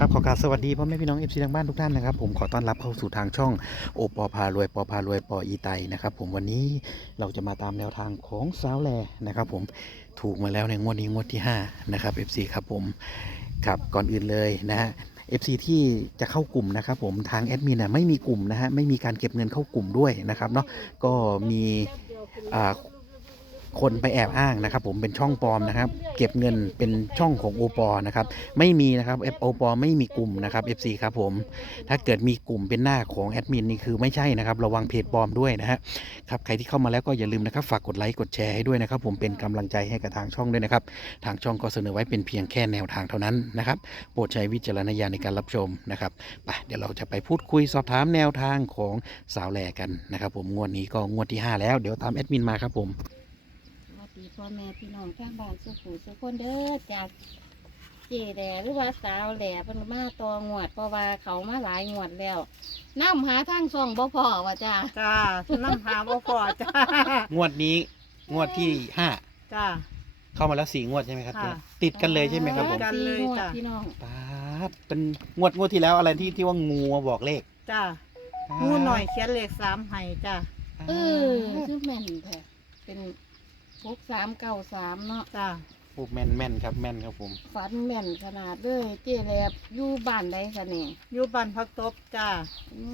ครับ ขอการสวัสดีพ่อแม่พี่น้องเอฟซีทางบ้านทุกท่านนะครับผมขอต้อนรับเข้าสู่ทางช่องโอปอพารวยปอพารวยปออีไตนะครับผมวันนี้เราจะมาตามแนวทางของสาวแลนะครับผมถูกมาแล้วในงวดนี้งวดที่5นะครับเอฟซีครับผมครับก่อนอื่นเลยนะฮะเอฟซีที่จะเข้ากลุ่มนะครับผมทางแอดมินไม่มีกลุ่มนะฮะไม่มีการเก็บเงินเข้ากลุ่มด้วยนะครับเนาะก็มีอ่าคนไปแอบอ้างนะครับผมเป็นช่องปลอมนะครับเก็บเงินเป็นช่องของโอปอนะครับ ไม่มีนะครับเอฟโอปอไม่มีกลุ่มนะครับเอ FC ครับผม ถ้าเกิดมีกลุ่มเป็นหน้าของแอดมินนี่คือไม่ใช่นะครับระวังเพจปลอมด้วยนะฮะครับใครที่เข้ามาแล้วก็อย่าลืมนะครับฝากกดไลค์กดแชร์ให้ด้วยนะครับผมเป็นกําลังใจให้กับทางช่องด้วยนะครับทางช่องก็เสนอไว้เป็นเพียงแค่แนวทางเท่านั้นนะครับโปรดใช้วิจารณญาณในการรับชมนะครับไปเดี๋ยวเราจะไปพูดคุยสอบถามแนวทางของสาวแหล่กันนะครับผมงวดนี้ก็งวดที่5แล้วเดี๋ยวตามแอดมินมาครับผมพ่อแม่พี่น้องทางบ้านสุขุสุคนเด้อจากเจแดหรือว่าสาวแหล่็นมาตัวงวดเพราะว่าเขามาหลายงวดแล้วน้ำหาทางซองบ่พอว่ะจ้าจ้าน้ำหาบ่พอจ้างวดนี้ งวดที่ห้าจ้า เข้ามาแล้วสี่งวดใช่ไหมครับ ติดกันเลยใช่ไหมครับผมสี่งวดพี่น้องป้าเป็นงวดงวดที่แล้วอะไรที่ที่ว่างูบอกเลขจ้างูหน่อยเขียนเลขสามไห้จ้าเออชื่อแม่นแท้เป็นหกสามเก้าสามเนาะจ้าปูแม่นแม่นครับแม่นครับผมฟันแม่นขนาดเลยเจ๊แลบยูบานไดสนิอยูบานพักตบจ้าโอ้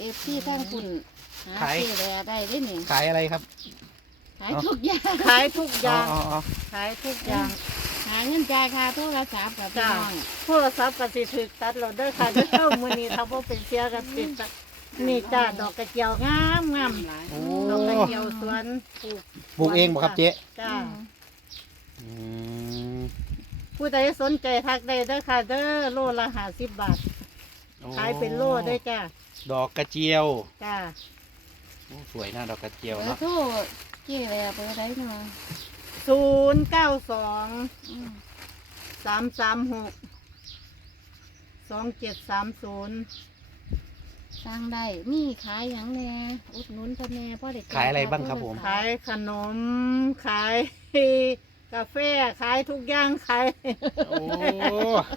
เอฟซีท่านคุณขายเจ๊แลบได้ได้หนึ่งขายอะไรครับขายทุกอย่างขายทุกอย่างขายทุกอย่างหาเงินจ่ายค่ะโทรศัพท์กับพี่น้องโทรศัพท์กับสิถึกตัดเราเด้อค่ะเจ้ามือนี้ทำเพวกเป็นเชียร์กับสิตัดนี่จ้าดอกกระเจียว งามงามดอกกระเจียว สวน ปลูกเองบ่ครับเจ๊ จ้าผู้ใดสนใจทักได้เด้อค่ะเด้อ โลละห้าสิบบาทขายเป็นโลด้วยจ้า ดอกกระเจียว จ้า สวยนะ ดอกกระเจียวเนาะโทษเจ๊เลยอะไปได้มาศูนย์เก้าสอง สามสามหก สองเจ็ดสามศูนย์สร้างได้นี่ขายอย่างแน่อุดหนุนพ่อแม่พ่อเด็กขายอะไรบ้างครับผมขายขนมขายกาแฟขายทุกอย่างขาย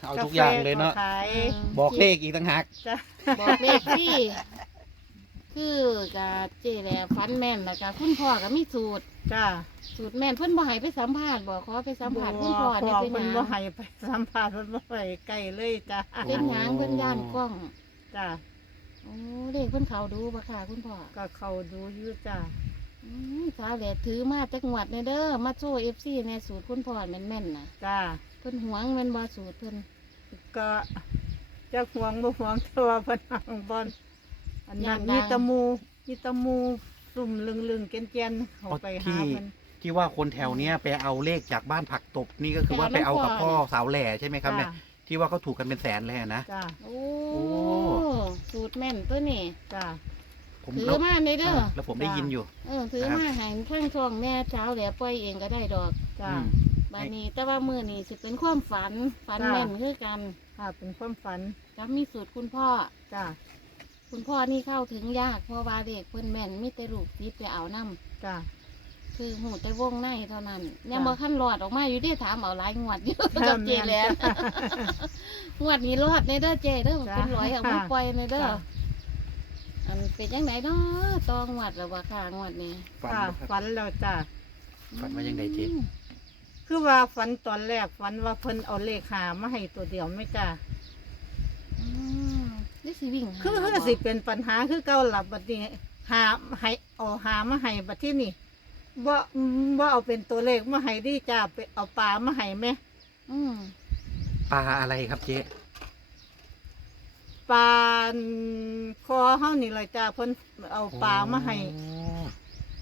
เอาทุกอย่างเลยเนาะบอกเลขอีกตั้งหากบอกเลขที่คือกาเจแล้วฟันแม่นแล้วกะคุณพ่อกับมีสูตรจ้าสูตรแม่นเพิ่นบ่ให้ไปสัมผัสบ่อขอไปสัมผัสณ์คุณพ่อได้ไหเพินบ่ให้ไปสัมผัสณ์เพิ่นบ่ไปใกลเลยจ้าเป็นงานเพิ่นย่านกล้องจ้าเด็กเพินเขาดูปะค่ะคุณพ่อก็เขาดูอยู่จ้าสาวแหลถือมาจากหวัดในเด้อมาโซ่เอฟซีในสูตรคุณพ่อแม่นแม่นนะจ้าเพิ่นหวงแม่นบาสูตรเพิ่นก็จะหวงบ่หวงตัวพนังบอนอันนั้นมีตะมูมีตะมูสุ่มลึงลึงเกนเกนเขาไปหามที่ว่าคนแถวเนี้ยไปเอาเลขจากบ้านผักตบนี่ก็คือว่าไปเอากับพ่อสาวแหล่ใช่ไหมครับเนี่ยที่ว่าเขาถูกกันเป็นแสนเลยนะจ้าสูตรแม่นตัวนี้จ้ะถือมาในเด้อ แล้วผมได้ยินอยู่ เออถือมาหันข้างช่องแม่เช้าแล้วปล่อยเองก็ได้ดอกจ้ะบานนี้แต่ว่ามือนี่สิเป็นความฝัน ฝันแม่นคือกัน ค่ะเป็นความฝัน แล้วมีสูตรคุณพ่อจ้ะคุณพ่อนี่เข้าถึงยากเพราะว่าเด็กเพิ่นแม่นมิตรลูกนิดจะเอาน้ำจ้ะคือหูแต่วงในเท่านั้น ยังบอขั้นรอดออกมาอยู่ที่ถามเอาลายงวดอยู่กับเจแล้วงวดนี้รอดในเด้อเจเด้อเป็นร้อยเอาไม่ปล่อยในเด้อ อันเป็นยังไงเนาะตองหวัดหรือว่าขางวดนี้ฝันฝันแล้วจ้ะฝันมายังไงจีคือว่าฝันตอนแรกฝันว่าเพิ่นเอาเลขามาให้ตัวเดียวไม่จ้ะอืมนี่สิวิ่งคือคือสิเป็นปัญหาคือเก่าหลับบัดนี้หาให้เอาหามาให้บัดที่นี่ว่าว่าเอาเป็นตัวเลขมาให้ดิจ้าไปเอาปลามาให้ไหมอืมปลาอะไรครับเจ๊ปลาคอเขานี่เลยจ้าพ่นเอาปลามาให้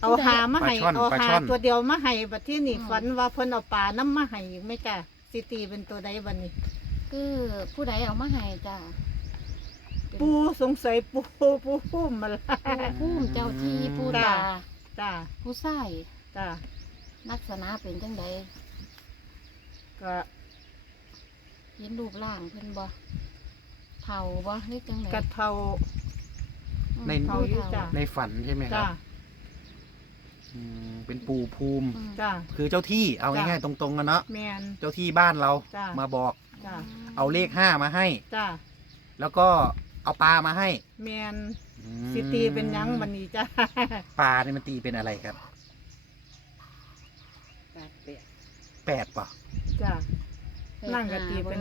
เอาหามาให้เอาหาตัวเดียวมาให้บัดที่นี่ฝันว่าพ่นเอาปลาน้ำมาให้อีไม่จ้าสิตีเป็นตัวใดบัดนี้คือผู้ใดเอามาให้จ้าปูสงสัยปูปูพุมมาล้วปูเจ้าที่ปูตาจ้าผู้ใส่จ้าลักษณะเป็นจังไดก็ เห็นรูปร่างเพิ่นบ่เท่าบ่หรือจังไดก็เท่า ในเท้ในฝันใช่ไหมครับเป็นปูภูมิ คือเจ้าที่เอาง่ายๆตรงๆกันเนาะเจ้าที่บ้านเรา มาบอก เอาเลขห้ามาให้ แล้วก็เอาปลามาให้สิตีเป็นยังมันนี่จ้าปลาเนี่มันตีเป็นอะไรครับแปดแปดป่ะจ้านั่งกะตีเป็น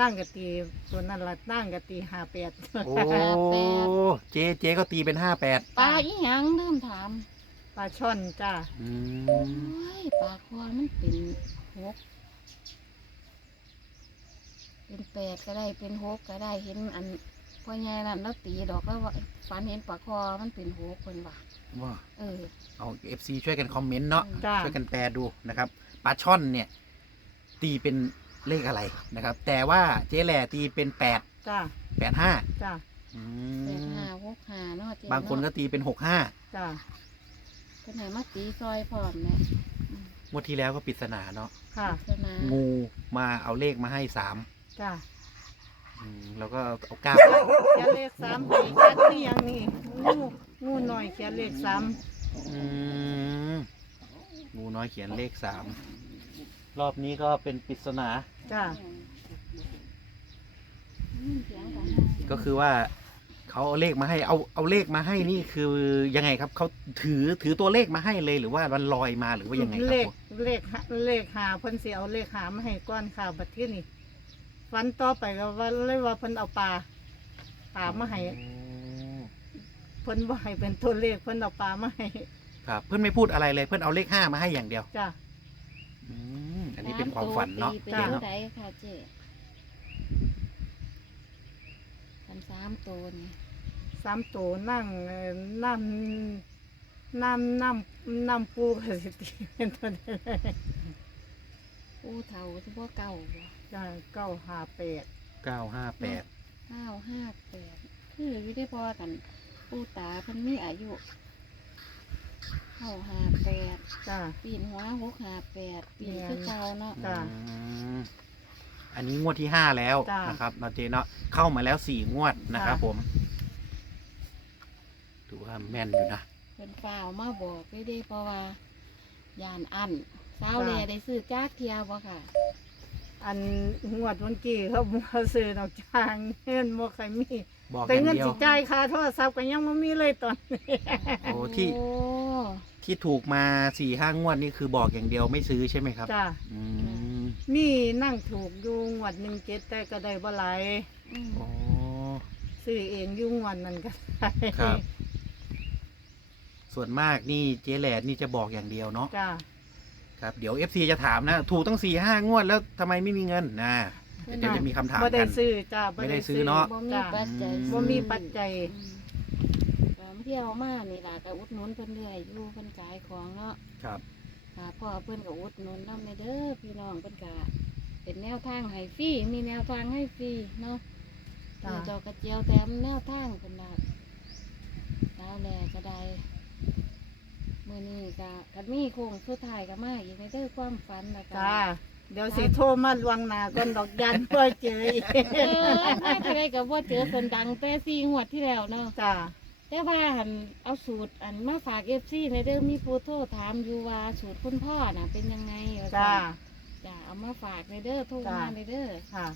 นั่งกะตี ตัวนั่นละนั่งกะตีห้าแปดโอ้เจเจก็ตีเป็นห้าแปดปลาอีหยังเริ่มถามปลาช่อนจ้าปลาคอมันเป็นหกเป็นแปดก็ได้เป็นหกก็ได้เห็นอันพอยายนั่นแล้วตีดอกแล้วฝันเห็นปากคอมันเป็นหัวคนว่ะว่าเออ เอาเอฟซีช่วยกันคอมเมนต์เนาะช่วยกันแปลดูนะครับปลาช่อนเนี่ย ตีเป็นเลขอะไรนะครับ แต่ว่าเจ๊แหล่ตีเป็นแปดแปดห้าบางคนก็ตีเป็นหกห้าเ้านไหนมาตีซอยพร้อมเนี่ยวันที่แล้วก็ปิดสนาเนาะงูมาเอาเลขมาให้สามแล้วก็เอาก้าวเขียนเลขสามปีแคนี่ยังนี่งูงูน้อยเขียนเลขสามงูน้อยเขียนเลขสามรอบนี้ก็เป็นปริศนาจ้าก็คือว่าเขาเอาเลขมาให้เอาเอาเลขมาให้นี่คือยังไงครับเขาถือถือตัวเลขมาให้เลยหรือว่ามันลอยมาหรือว่ายังไงครับเลขเลขเลขหาเพิ่นเสียเอาเลขหามาให้ก้อนข่าวบัตรที่นี่วันต่อไปก็ว่าเลยว่าเพิ่นเอาปลาปลาไมาให้เพิ่นบ่ให้เป็นตัวเลขเพิ่นเอาปลาไมาให้ ครับเพิ่นไม่พูดอะไรเลย เพิ่นเอาเลขห้ามาให้อย่างเดียวจ้ะอันนี้เป็นความฝันเนาะจ้ะเจสามตัวนี่สามตัวนั่ง นั่งน้ำน้ำน้ำปูกระสิตีเป็นตัวเด่นปูเท่าที่พ่อเก่าจ้าเก้าห้าแปด เก้าห้าแปด เก้าห้าแปด คือวิทยุไดพอกันปู่ตาเพิ่นมีอายุเก้าห้าแปดจ้าปีนหัวหกห้าแปด ปีนเก้าเนาะจ้าอันนี้งวดที่ห้าแล้วนะครับ มาเจเนาะเข้ามาแล้วสี่งวดนะครับผมถือว่าแม่นอยู่นะ เป็นป่าวมาบอกไม่ได้เพราะว่ายานอันเศร้าเลยได้ซื้อจ้าเทียบวะค่ะอันหวดวันกี้เขาซื้อนอกจางเงินบ่ใคร มีแต่เงินจิตใจค่าโทรศัพท์ก็ยังไม่มีเลยตอนนี้โอ้ที่ ที่ถูกมาสี่ห้างวด นี่คือบอกอย่างเดียวไม่ซื้อใช่ไหมครับ จ้าอืมนี่นั่งถูกยูงวดหนึ่งเจ็ดแต่ ก็ ได้บ่ไหลโอ้ซื้อเองยุ่งวันนั้นก็ได้ครับ ส่วนมากนี่เจ๊แหลดนี่จะบอกอย่างเดียวเนาะจ้าครับเดี๋ยวเอ FC จะถามนะ ถูกตั้งสี่ห้างวดแล้วทําไมไม่มีเงินนะเดี๋ยวจะมีคําถามกันไม่ได้ซื้อจ้าไม่ได้ซื้อเนาะจ้าบ่มีปัจจัยเที่ยวมากนี่ล่ะก็อุดหนุนเพิ่นเรื่อยอยู่เพิ่นขายของเนาะครับพ่อเพื่อนกับอุดหนุนนําในเด้อพี่น้องเพิ่นก็เป็นแนวทางให้ฟรีมีแนวทางให้ฟรีเนาะจ้าจอกระเจียวแต้มแนวทางเพิ่นน่ะแล้วแลก็ได้มื่อนี้ก็ถัดมีโค้งสุดท้ายกั็มาอีกรื่องความฝันนะจ๊ะเดี๋ยวสีโทรมาลวงหนาก้นดอกยันเพื่อเจอเออไม่ใช่กับว่าเจอคนดังแต่สี่หวดที่แล้วเนาะจ้าแต่ว่าหันเอาสูตร อันมาฝากเอฟซีในเรื่องมีโฟโต้ถามยูวาสูตรคุณพ่อน่ะเป็นยังไงจ้าจ้าเอามาฝากในเรื่องโทรมาในเดิมค่ะ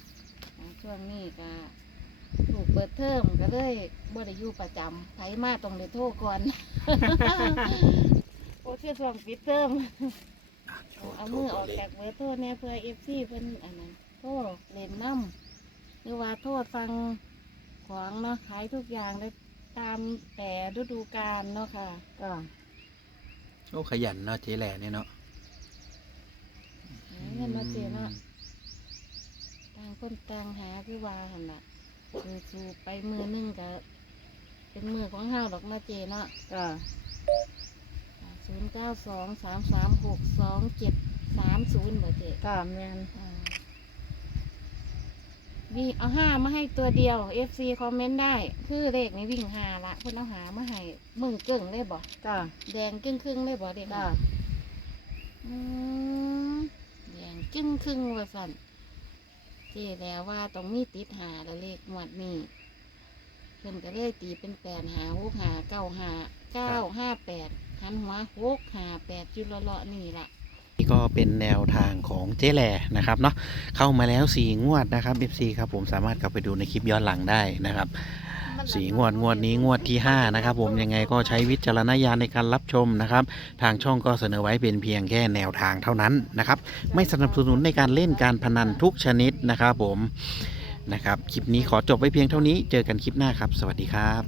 ช่วงนี้ก็ถูกเปิดเทอมก็เลยบ่ได้อยู่ประจำไถมาตรงเดโทก่อนโอเคสองปิดเติมเอา มือออกจากเวทโทษเนี่ยเพื่อเอฟซีเป็นอะไรโทษเล่นน้ำหรือว่าโทษฟังของเนาะขายทุกอย่างได้ ตามแต่ฤดูกาลเนาะค่ะ ก็โอ้ขยันเนาะเจ๊แหล่เนี่ยเนาะเงินมาเจ๊เนาะต่างคนต่างหาคือว่าหันละคือสูไปมือนึ่งกับเป็นมือของห้าวดอกมาเจ๊เนาะก็ูนย์เก้าสองสามสามหกสองเจ็ดสามศูนย์บอเจ๊ตามแมนมีเอาห้ามาให้ตัวเดียวเอฟซีคอมเมนต์ได้ คือเลขนี้วิ่งหาละคนเอาหามาให้ มึงเก่งได้บ่ก็แดงเก่งครึ่งได้บ่เด็กก็แดงเก่งครึ่งว่าสันเจ๊แล้วว่าตรงนี้ติดหาละเลขหมวดนี้เพิ่นกระเลขตีเป็นแปดหาวูหาเก้าหาเก้าห้าแปดหันหัวหกหาแปดจุดละนี่ละนี่ก็เป็นแนวทางของเจ๊แหล่นะครับ เนาะเข้ามาแล้วสี่งวดนะครับเบบซีครับ ผมสามารถ กลับไปดูในคลิปย้อนหลังได้นะครับ สี่งวดงวดนี้งวดที่5นะครับ ผมยังไงก็ใช้วิจารณญาณในการรับชมนะครับ ทางช่องก็เสนอไว้เป็นเพียงแค่แนวทางเท่านั้นนะครับ ไม่สนับสนุนในการเล่นการพนันทุกชนิดนะครับ ผมนะครับคลิปนี้ขอจบไว้เพียงเท่านี้ เจอกันคลิปหน้าครับ สวัสดีครับ